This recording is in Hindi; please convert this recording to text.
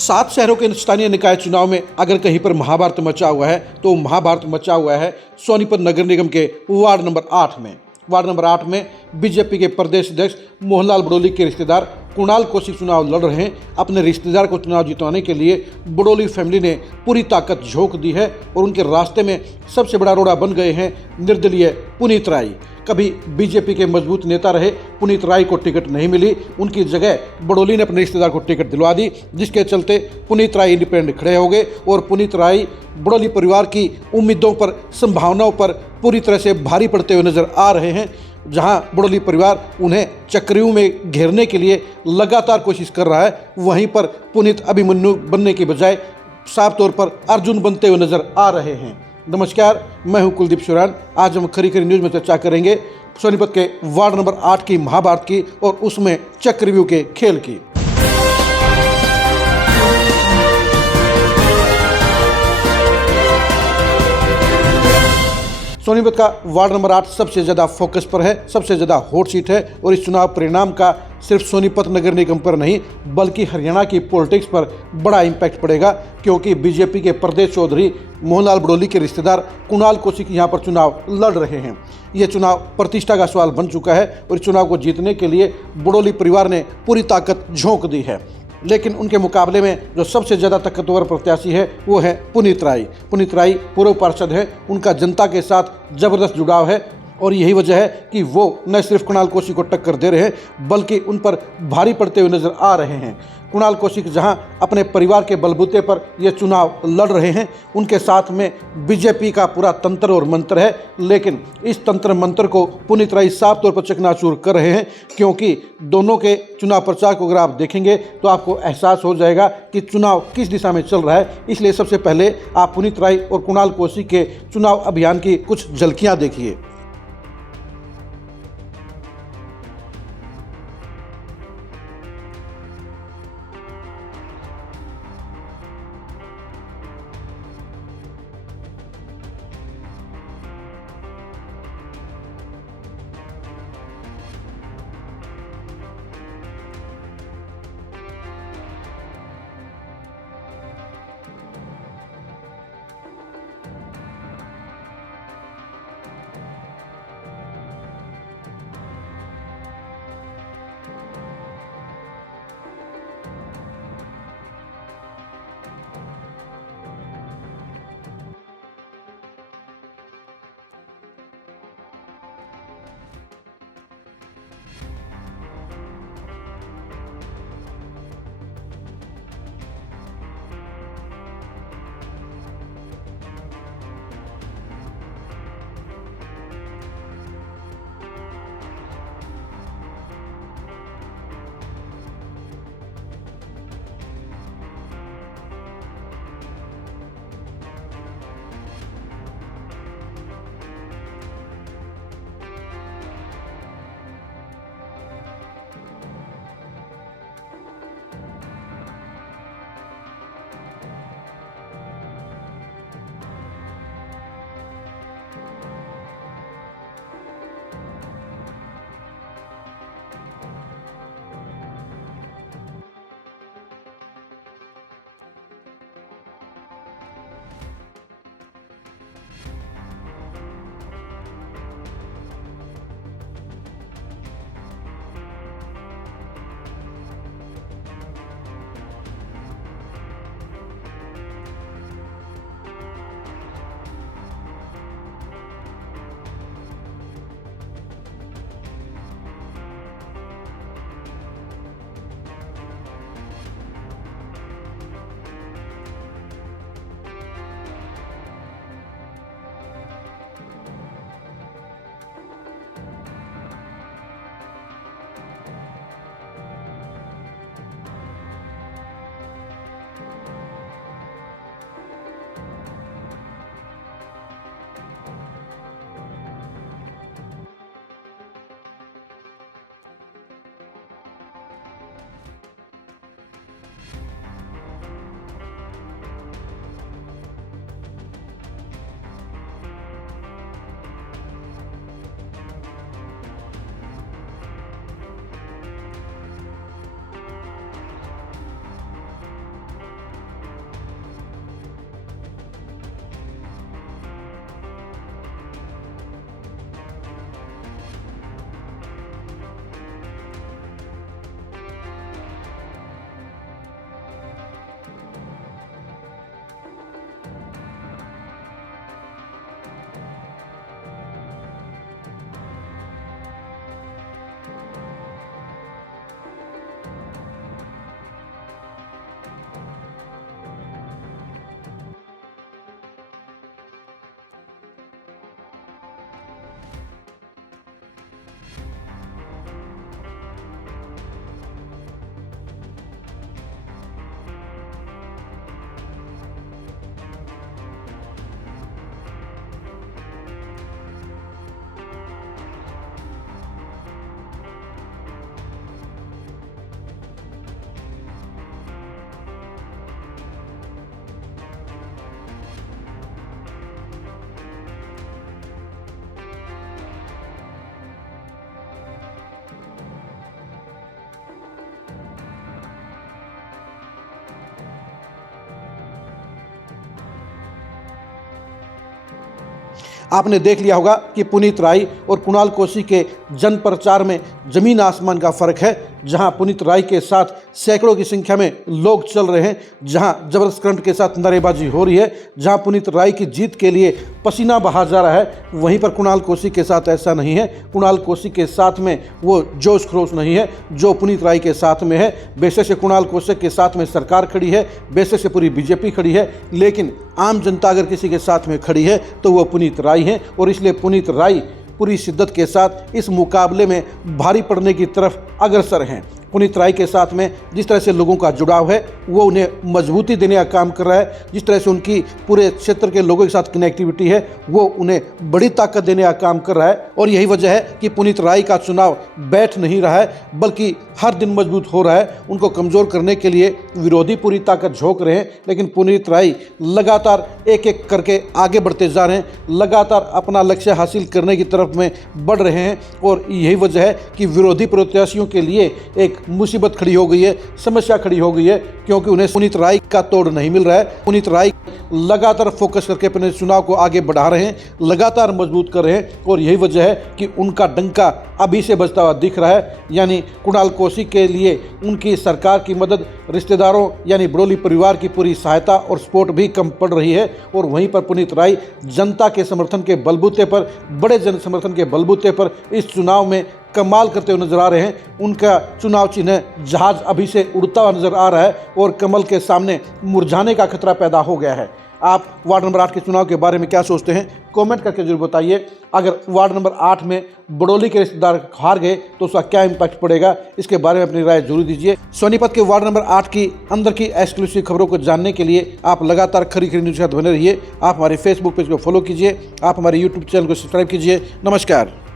7 शहरों के स्थानीय निकाय चुनाव में अगर कहीं पर महाभारत मचा हुआ है तो महाभारत मचा हुआ है सोनीपत नगर निगम के वार्ड नंबर 8 में। वार्ड नंबर 8 में बीजेपी के प्रदेश अध्यक्ष मोहनलाल बड़ोली के रिश्तेदार कुणाल कौशिक चुनाव लड़ रहे हैं। अपने रिश्तेदार को चुनाव जितवाने के लिए बड़ोली फैमिली ने पूरी ताकत झोंक दी है और उनके रास्ते में सबसे बड़ा रोड़ा बन गए हैं निर्दलीय पुनीत राय। कभी बीजेपी के मजबूत नेता रहे पुनीत राय को टिकट नहीं मिली, उनकी जगह बड़ोली ने अपने रिश्तेदार को टिकट दिलवा दी, जिसके चलते पुनीत राय इंडिपेंडेंट खड़े हो गए और पुनीत राय बड़ोली परिवार की उम्मीदों पर, संभावनाओं पर पूरी तरह से भारी पड़ते हुए नजर आ रहे हैं। जहां बड़ोली परिवार उन्हें चक्रव्यूह में घेरने के लिए लगातार कोशिश कर रहा है, वहीं पर पुनीत अभिमन्यु बनने के बजाय साफ तौर पर अर्जुन बनते हुए नजर आ रहे हैं। नमस्कार, मैं हूं कुलदीप सुरान। आज हम खरी खरी न्यूज़ में चर्चा करेंगे सोनीपत के वार्ड नंबर 8 की महाभारत की और उसमें चक्रव्यूह के खेल की। सोनीपत का वार्ड नंबर 8 सबसे ज़्यादा फोकस पर है, सबसे ज़्यादा हॉट सीट है और इस चुनाव परिणाम का सिर्फ सोनीपत नगर निगम पर नहीं बल्कि हरियाणा की पॉलिटिक्स पर बड़ा इम्पैक्ट पड़ेगा, क्योंकि बीजेपी के प्रदेश चौधरी मोहनलाल बड़ोली के रिश्तेदार कुणाल कौशिक यहां पर चुनाव लड़ रहे हैं। यह चुनाव प्रतिष्ठा का सवाल बन चुका है और इस चुनाव को जीतने के लिए बड़ोली परिवार ने पूरी ताकत झोंक दी है। लेकिन उनके मुकाबले में जो सबसे ज़्यादा ताकतवर प्रत्याशी है वो है पुनीत राय। पुनीत राय पूर्व पार्षद है, उनका जनता के साथ ज़बरदस्त जुड़ाव है और यही वजह है कि वो न सिर्फ कुणाल कौशिक को टक्कर दे रहे हैं बल्कि उन पर भारी पड़ते हुए नजर आ रहे हैं। कुणाल कौशिक जहां अपने परिवार के बलबूते पर ये चुनाव लड़ रहे हैं, उनके साथ में बीजेपी का पूरा तंत्र और मंत्र है, लेकिन इस तंत्र मंत्र को पुनीत राय साफ तौर पर चकनाचूर कर रहे हैं, क्योंकि दोनों के चुनाव प्रचार को अगर आप देखेंगे तो आपको एहसास हो जाएगा कि चुनाव किस दिशा में चल रहा है। इसलिए सबसे पहले आप पुनीत राय और कुणाल कौशिक के चुनाव अभियान की कुछ झलकियाँ देखिए। आपने देख लिया होगा कि पुनीत राय और कुणाल कोशी के जन प्रचार में जमीन आसमान का फर्क है। जहां पुनीत राय के साथ सैकड़ों की संख्या में लोग चल रहे हैं, जहां जबरदस्त करंट के साथ नारेबाजी हो रही है, जहां पुनीत राय की जीत के लिए पसीना बहा जा रहा है, वहीं पर कुणाल कोशी के साथ ऐसा नहीं है। कुणाल कोशी के साथ में वो जोश खरोश नहीं है जो पुनीत राय के साथ में है। बेशक से कुणाल कोशी के साथ में सरकार खड़ी है, बेशक से पूरी बीजेपी खड़ी है, लेकिन आम जनता अगर किसी के साथ में खड़ी है तो वो पुनीत राय हैं। और इसलिए पुनीत राय पूरी शिद्दत के साथ इस मुकाबले में भारी पड़ने की तरफ अग्रसर हैं। पुनीत राय के साथ में जिस तरह से लोगों का जुड़ाव है वो उन्हें मजबूती देने का काम कर रहा है। जिस तरह से उनकी पूरे क्षेत्र के लोगों के साथ कनेक्टिविटी है वो उन्हें बड़ी ताकत देने का काम कर रहा है। और यही वजह है कि पुनीत राय का चुनाव बैठ नहीं रहा है, बल्कि हर दिन मजबूत हो रहा है। उनको कमज़ोर करने के लिए विरोधी पूरी ताकत झोंक रहे हैं, लेकिन पुनीत राय लगातार एक एक करके आगे बढ़ते जा रहे हैं, लगातार अपना लक्ष्य हासिल करने की तरफ में बढ़ रहे हैं। और यही वजह है कि विरोधी प्रत्याशियों के लिए एक मुसीबत खड़ी हो गई है, समस्या खड़ी हो गई है, क्योंकि उन्हें पुनीत राय का तोड़ नहीं मिल रहा है। पुनीत राय लगातार फोकस करके अपने चुनाव को आगे बढ़ा रहे हैं, लगातार मजबूत कर रहे हैं। और यही वजह है कि उनका डंका अभी से बजता हुआ दिख रहा है। यानी कुणाल कोशी के लिए उनकी सरकार की मदद, रिश्तेदारों यानी बड़ोली परिवार की पूरी सहायता और सपोर्ट भी कम पड़ रही है। और वहीं पर पुनीत राय जनता के समर्थन के बलबूते पर, बड़े जन समर्थन के बलबूते पर इस चुनाव में कमाल करते हुए नजर आ रहे हैं। उनका चुनाव चिन्ह जहाज अभी से उड़ता हुआ नजर आ रहा है और कमल के सामने मुरझाने का खतरा पैदा हो गया है। आप वार्ड नंबर 8 के चुनाव के बारे में क्या सोचते हैं, कमेंट करके जरूर बताइए। अगर वार्ड नंबर 8 में बड़ोली के रिश्तेदार हार गए तो उसका क्या इम्पैक्ट पड़ेगा, इसके बारे में अपनी राय जरूर दीजिए। सोनीपत के वार्ड नंबर 8 की अंदर की एक्सक्लूसिव खबरों को जानने के लिए आप लगातार खरी न्यूज़ के साथ बने रहिए। आप हमारे फेसबुक पेज को फॉलो कीजिए, आप हमारे यूट्यूब चैनल को सब्सक्राइब कीजिए। नमस्कार।